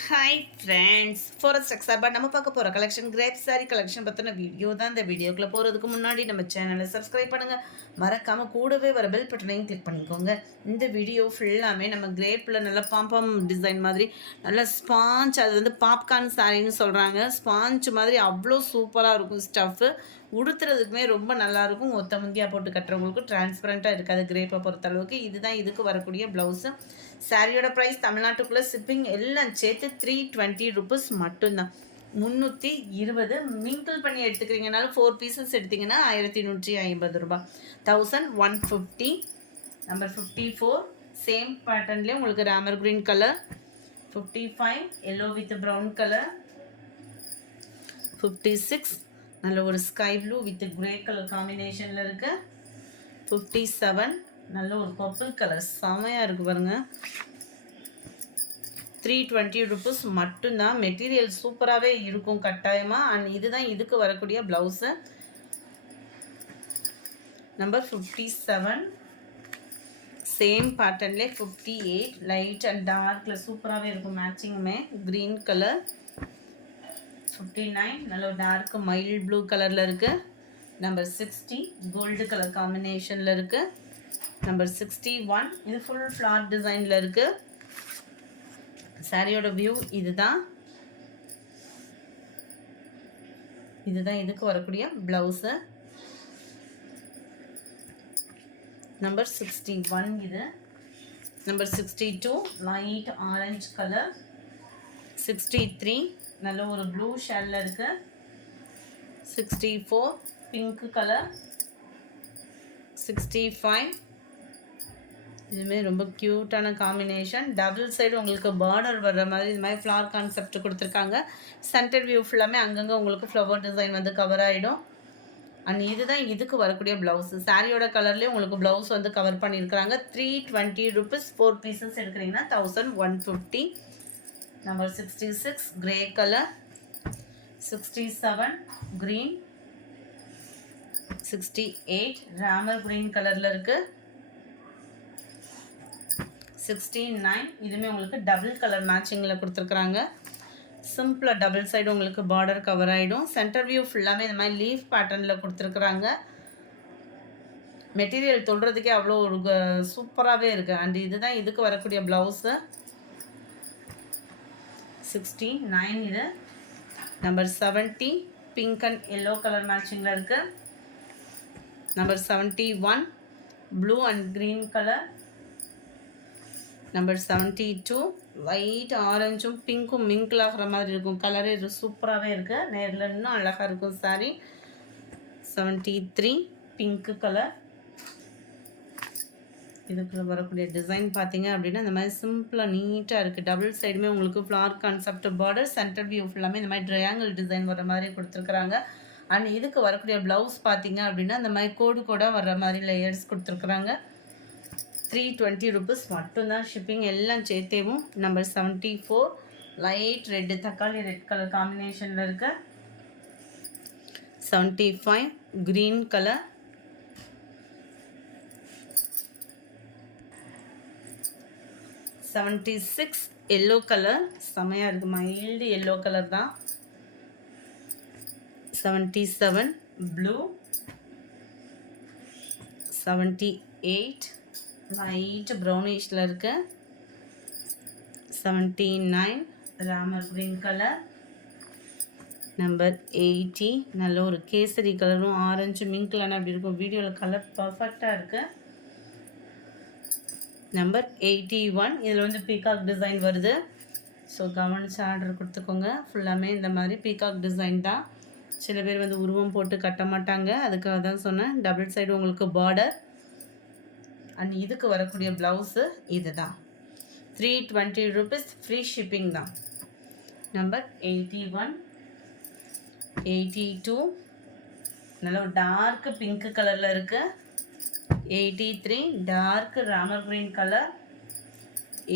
Hi friends, forest எக்ஸார்பா நம்ம பார்க்க போகிற கலெக்ஷன் கிரேப் சாரி கலெக்ஷன் பற்றின வீடியோ தான். இந்த வீடியோக்குள்ளே போகிறதுக்கு முன்னாடி நம்ம சேனலை சப்ஸ்கிரைப் பண்ணுங்கள், மறக்காமல் கூடவே வர பெல் பட்டனையும் கிளிக் பண்ணிக்கோங்க. இந்த வீடியோ ஃபுல்லாமே நம்ம கிரேப்பில் நல்லா பாம்பம் டிசைன் மாதிரி நல்லா ஸ்பாஞ்ச், அது வந்து பாப்கார்ன் சாரின்னு சொல்கிறாங்க. ஸ்பாஞ்ச் மாதிரி அவ்வளோ சூப்பராக இருக்கும். ஸ்டஃப்பு உடுத்துறதுக்குமே ரொம்ப நல்லாயிருக்கும். ஒத்த முந்தியாக போட்டு கட்டுறவங்களுக்கு டிரான்ஸ்பரண்ட்டாக இருக்காது கிரேப்பை பொறுத்தளவுக்கு. இதுதான் இதுக்கு வரக்கூடிய ப்ளவுஸு. சாரியோட ப்ரைஸ் தமிழ்நாட்டுக்குள்ளே ஷிப்பிங் எல்லாம் சேர்த்து 320 ருபீஸ் மட்டும்தான். 320 மிங்கிள் பண்ணி எடுத்துக்கிறீங்கனாலும் 4 பீசஸ் எடுத்திங்கன்னா 1150 ரூபா. 1150. நம்பர் 54 சேம் பேட்டர்ன்லேயே உங்களுக்கு Ramar green colour. 55 yellow with brown colour. 56 நல்ல ஒரு sky blue with grey colour காம்பினேஷனில் இருக்குது. 57 நல்ல ஒரு பர்பிள் கலர் செமையாக இருக்குது பாருங்கள். 320 ருபீஸ் மட்டும்தான். மெட்டீரியல் சூப்பராகவே இருக்கும் கட்டாயமாக. அண்ட் இதுதான் இதுக்கு வரக்கூடிய ப்ளவுஸு. நம்பர் 57 சேம் பேட்டர்ன்லே. 58 லைட் அண்ட் டார்க்கில் சூப்பராகவே இருக்கும் மேட்சிங்குமே. Green colour. 59 நல்ல டார்க் மைல்ட் ப்ளூ கலரில் இருக்குது. நம்பர் 60 கோல்டு கலர் காம்பினேஷனில் இருக்குது. நம்பர் 61 இது ஃபுல் ஃப்ளார் டிசைனில் இருக்குது. சாரியோட வியூ இதுதான். இதுக்கு வரக்கூடிய ப்ளவுஸு. நம்பர் 61 இது. Number 62 light orange colour. 63 நல்ல ஒரு ப்ளூ ஷேடில் இருக்கு. 64 பிங்க் கலர். 65 இதுவுமே ரொம்ப க்யூட்டான காம்பினேஷன். டபுள் சைடு உங்களுக்கு பார்டர் வர்ற மாதிரி இது மாதிரி ஃப்ளார் கான்செப்ட் கொடுத்துருக்காங்க. சென்டர் வியூ ஃபுல்லாமே அங்கங்கே உங்களுக்கு ஃப்ளவர் டிசைன் வந்து கவர் ஆகிடும். அண்ட் இதுதான் இதுக்கு வரக்கூடிய ப்ளவுஸு. சாரியோட கலர்லேயே உங்களுக்கு ப்ளவுஸ் வந்து கவர் பண்ணியிருக்கிறாங்க. 320 ருபீஸ். 4 பீசஸ் எடுக்கிறீங்கன்னா 1150. Number 66 grey colour. 67 க்ரீன். 68 ராமர் க்ரீன் கலரில் இருக்குது. 69 இதுவுமே உங்களுக்கு டபுள் கலர் மேட்சிங்கில் கொடுத்துருக்குறாங்க. சிம்பிளாக டபுள் சைடு உங்களுக்கு பார்டர் கவர் ஆகிடும். சென்டர் வியூ ஃபுல்லாமே இந்த மாதிரி லீஃப் பேட்டர்னில் கொடுத்துருக்குறாங்க. மெட்டீரியல் தொடுறதுக்கே அவ்வளோ ஒரு சூப்பராகவே இருக்குது. அண்ட் இதுதான் இதுக்கு வரக்கூடிய ப்ளவுஸு. 69 இது. Number 70 pink and yellow colour மேட்சிங்கில் இருக்குது. Number 71 blue and green colour. Number 72 light ஆரஞ்சும் பிங்க்கும் மிங்கிள் ஆகிற மாதிரி இருக்கும். கலரே சூப்பராகவே இருக்குது. நேரில் இன்னும் அழகாக இருக்கும் சாரி. 73 pink colour. இதுக்குள்ள வரக்கூடிய டிசைன் பார்த்தீங்க அப்படின்னா இந்த மாதிரி சிம்பிளாக நீட்டாக இருக்குது. டபுள் சைடுமே உங்களுக்கு ஃப்ளார் கான்செப்ட் பார்டர். சென்டர் வியூ ஃபுல்லாமே இந்த மாதிரி ட்ரையாங்கிள் டிசைன் வர மாதிரி கொடுத்துருக்குறாங்க. அண்ட் இதுக்கு வரக்கூடிய ப்ளவுஸ் பார்த்தீங்க அப்படின்னா இந்த மாதிரி கோடு கோடாக வர்ற மாதிரி லேயர்ஸ் கொடுத்துருக்குறாங்க. 320 ருபீஸ் மட்டும்தான். ஷிப்பிங் எல்லாம் சேர்த்தேவும். நம்பர் 74 லைட் ரெட்டு தக்காளி ரெட் கலர் காம்பினேஷனில் இருக்கு. 75 க்ரீன் கலர். 76 எல்லோ கலர் செமையாக இருக்குது. மைல்டு எல்லோ கலர் தான். 77 ப்ளூ. 78 லைட் ப்ரௌனிஷில் இருக்கு. 79 ராமர் க்ரீன் கலர். நம்பர் 80 நல்ல ஒரு கேசரி கலரும் ஆரஞ்சு மிங்க்லான அப்படி இருக்கும். வீடியோவில் கலர் பர்ஃபெக்டாக இருக்குது. நம்பர் 81 இதில் வந்து பீகாக் டிசைன் வருது. ஸோ கவனிச்சு ஆர்டர் கொடுத்துக்கோங்க. ஃபுல்லாமே இந்த மாதிரி பீகாக் டிசைன் தான். சில பேர் வந்து உருவம் போட்டு கட்ட மாட்டாங்க, அதுக்காக தான் சொன்னேன். டபுள் சைடு உங்களுக்கு பார்டர். அண்ட் இதுக்கு வரக்கூடிய ப்ளவுஸு இதுதான். 320 ருபீஸ். ஃப்ரீ ஷிப்பிங் தான். நம்பர் 81 82 நல்ல ஒரு டார்க் பிங்க் கலரில் இருக்குது. 83 dark Ramar green colour.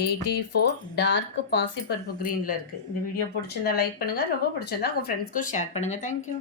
84 dark பாசிப்பருப்பு க்ரீனில் இருக்குது. இந்த வீடியோ பிடிச்சிருந்தா லைக் பண்ணுங்கள். ரொம்ப பிடிச்சிருந்தா உங்கள் ஃப்ரெண்ட்ஸ்க்கும் ஷேர் பண்ணுங்கள். தேங்க்யூ.